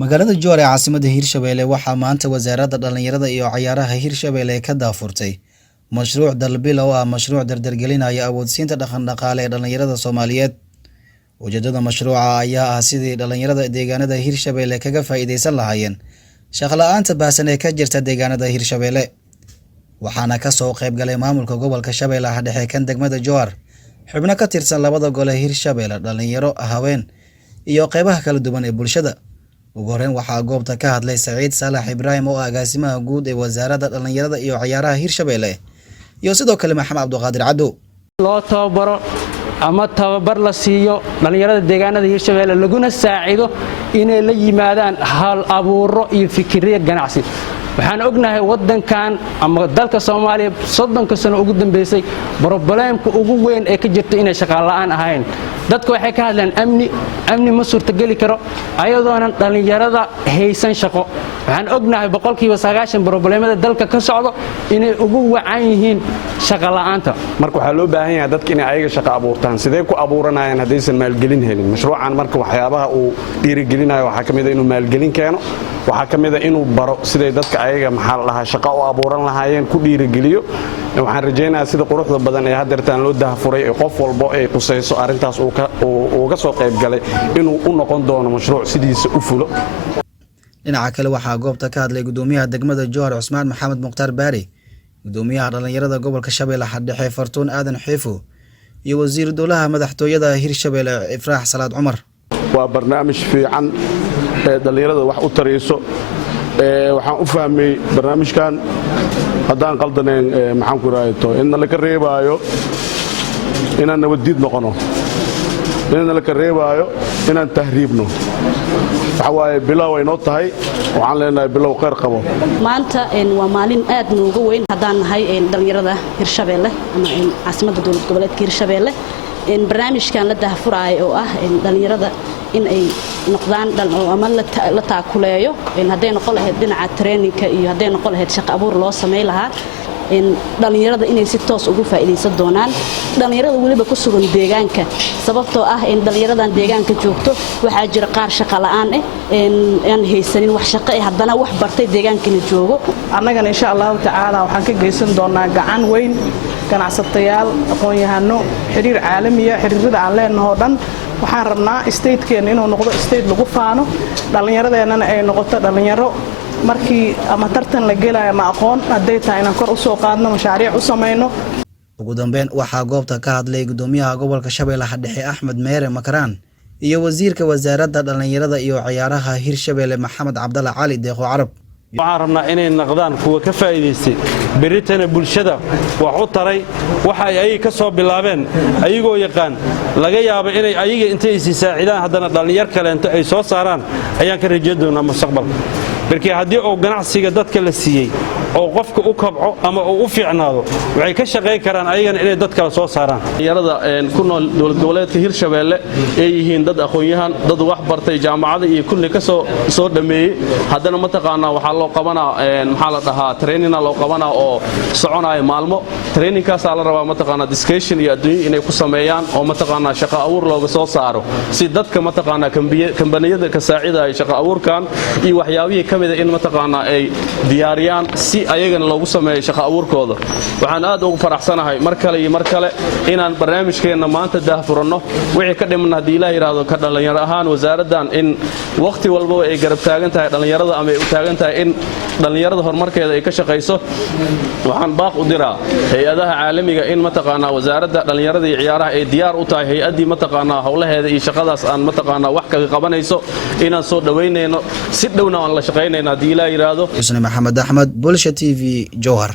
magaalada Jowhar ee caasimadda Hirshabelle waxaa maanta wasaaradda dhalinyarada iyo ciyaaraha Hirshabelle ka daafurtay mashruuc dalbil oo ah mashruuc dardargelinaya awoodsiinta dhaqan-dhaqaale ee dhalinyarada Soomaaliyeed. Ujeedada mashruuca ayaa ah sidii dhalinyarada deegaanada Hirshabelle kaga faa'iideysan lahaayeen shaqo la'aanta baahsan ee ka jirta deegaanada Hirshabelle. waxaana ka soo qayb galay maamulka gobolka Shabeellaha Dhexe kan degmada Jowhar, xubno ka tirsan labada gole Hirshabelle, dhalinyaro, haween iyo qaybaha kala duwan ee bulshada. ugu horreyn waxaa goobta ka hadlay Saciid Saalax Ibraahim oo agaasimaha guud ee wasaaradda dhalinyarada iyo ciyaaraha Hirshabelle iyo sidoo kale Maxamed Cabduqaadir Caddo. loo tababaro ama tababar la siiyo dhalinyarada deegaanada Hirshabelle laguna saacido inay la yimaadaan hal abuuro iyo fikiryo ganacsi. waxaan ognahay wadankan ama dalka Soomaaliya 30 sano ugu dambeysay problemka ugu weyn ee ka jirta inay shaqo la'aan ahayn. dadku waxay ka hadlaan amni ma suurtageli karo ayadoonan dhalinyarada haysan shaqo. waxaan ognahay 90% problemada dalka ka socdo inay ugu wacan yihiin shaqo la'aanta. marka waxaa loo baahan yahay dadka inay ayaga shaqo abuurtaan. sidee ku abuuranayaan haddaysan maalgelin helin? mashruucan marka waxyaabaha uu dhiirigelinayo waxaa ka mid ah inuu maalgelin keeno, waxaa ka mid ah inuu baro siday dadka ayaga maxaa la dhahaa shaqo u abuuran lahaayeen ku dhiirigeliyo. waxaan rajaynayaa sida quruxda badan ee haddeertaan loo daahfuray ee qof walba ay qusayso arrintaas uu ka soo qayb galay inuu u noqon doono mashruuc sidiisa u fulo. dhinaca kale waxaa goobta ka hadlay gudoomiyaha degmada Jowhar Cusmaan Maxamed Mukhtaar Baari, gudoomiyaha dhalinyarada gobolka Shabeellaha Dhexe Fartuun Aadan Xiifo iyo wasiir dowlaha madaxtooyada Hirshabelle Ifraax Salaad Cumar. waa barnaamij fiican ee dhalinyarada wax u tarayso. waxaan u fahmay barnaamijkan haddaan qaldaneen maxaan ku raayto in la ka reebaayo inaan nabadiid noqono, in la ka reebaayo inaan tahriibno. waxa waaye bilow ay noo tahay, waxaan leenahay bilow khayr qabo. maanta waa maalin aad nooga weyn haddaan nahay dhalinyarada Hirshabelle ama caasimadda dowlad goboleedka Hirshabelle. barnaamijkan la daahfuraayo oo ah dhalinyarada in ay noqdaan ama la taakuleeyo hadday noqon lahayd dhinaca traininka iyo hadday noqon lahayd shaqo abuur loo sameey lahaa dhalinyarada inay si toos ugu faa'iideysan doonaan. dhalinyarada waliba ku sugan deegaanka sababtoo ah dhalinyaradan deegaanka joogto waxaa jira qaar shaqo la'aan aan haysanin wax shaqo haddana wax bartay deegaankana joogo. annagana insha Allah tacaala waxaan ka geysan doonaa gacan weyn ganacsatayaal, aqoon-yahano, xiriir caalamiya, xiriirada aan leenahay oo dhan. waxaan rabnaa statekeena inuu noqdo state lagu faano, dhalinyaradeenana ay noqoto dhalinyaro markii ama tartan la gelayo ama aqoon hadday tahay inaan kor u soo qaadno, mashaariic u samayno. ugu dambeyn waxaa goobta ka hadlay gudoomiyaha gobolka Shabeellaha Dhexe Axmed Meere Makaraan iyo wasiirka wasaaradda dhalinyarada iyo ciyaaraha Hirshabelle Maxamed Cabdalla Cali Deeqo Carab. waxaan rabnaa inay noqdaan kuwa ka faa'iideystay beritana bulshada wax u taray waxa ay ka soo bilaabeen ayagoo yaqaan laga yaabo inay ayaga intay is saacidaan haddana dhalinyar kale inta ay soo saaraan ayaan ka rajayn doonaa mustaqbalka. markii haddii uu ganacsiga dadka la siiyey oo qofka u kabco ama uu u fiicnaado waxay ka shaqeyn karaan ayagana inay dad kale soo saaraan. dhalinyarada ku nool dowlad goboleedka Hirshabelle ay yihiin dad aqoon-yahan, dad wax bartay jaamacada iyo kulli ka soo dhameeyay, haddana ma taqaanaa waxaa loo qabanaa maxaa la dhahaa trainina loo qabanaa oo soconaya maalmo. traininkaas la rabaa ma taqaanaa discussion iyo adduunyo inay ku sameeyaan oo ma taqaanaa shaqo abuur looga soo saaro si dadka ma taqaanaa kambaniyada ka saacidaya shaqo abuurkan iyo waxyaabihii kamid in ma taqaanaa ay diyaariyaan si ayagana loogu sameeyo shaqo abuurkooda. waxaan aad ugu faraxsanahay mar kale iyo mar kale inaan barnaamijkeena maanta daahfuranno. wixii ka dhiman haddii Ilaahay yiraahdo ka dhalinyaro ahaan wasaaraddan in waqti walba ay garab taagan tahay dhalinyarada ama ay u taagan tahay in dhalinyarada horumarkeeda ay ka shaqeyso. waxaan baaq u diraa hay'adaha caalamiga in ma taqaanaa wasaaradda dhalinyarada iyo ciyaaraha ay diyaar u tahay hay'adii ma taqaanaa hawlaheeda iyo shaqadaas aan ma taqaanaa wax kaga qabanayso inaan soo dhaweynayno si dhowna aan la shaqeynayno haddii Ilaahay yiraahdo. Maxamed Ahmed, Bulsha TV, Jowhar.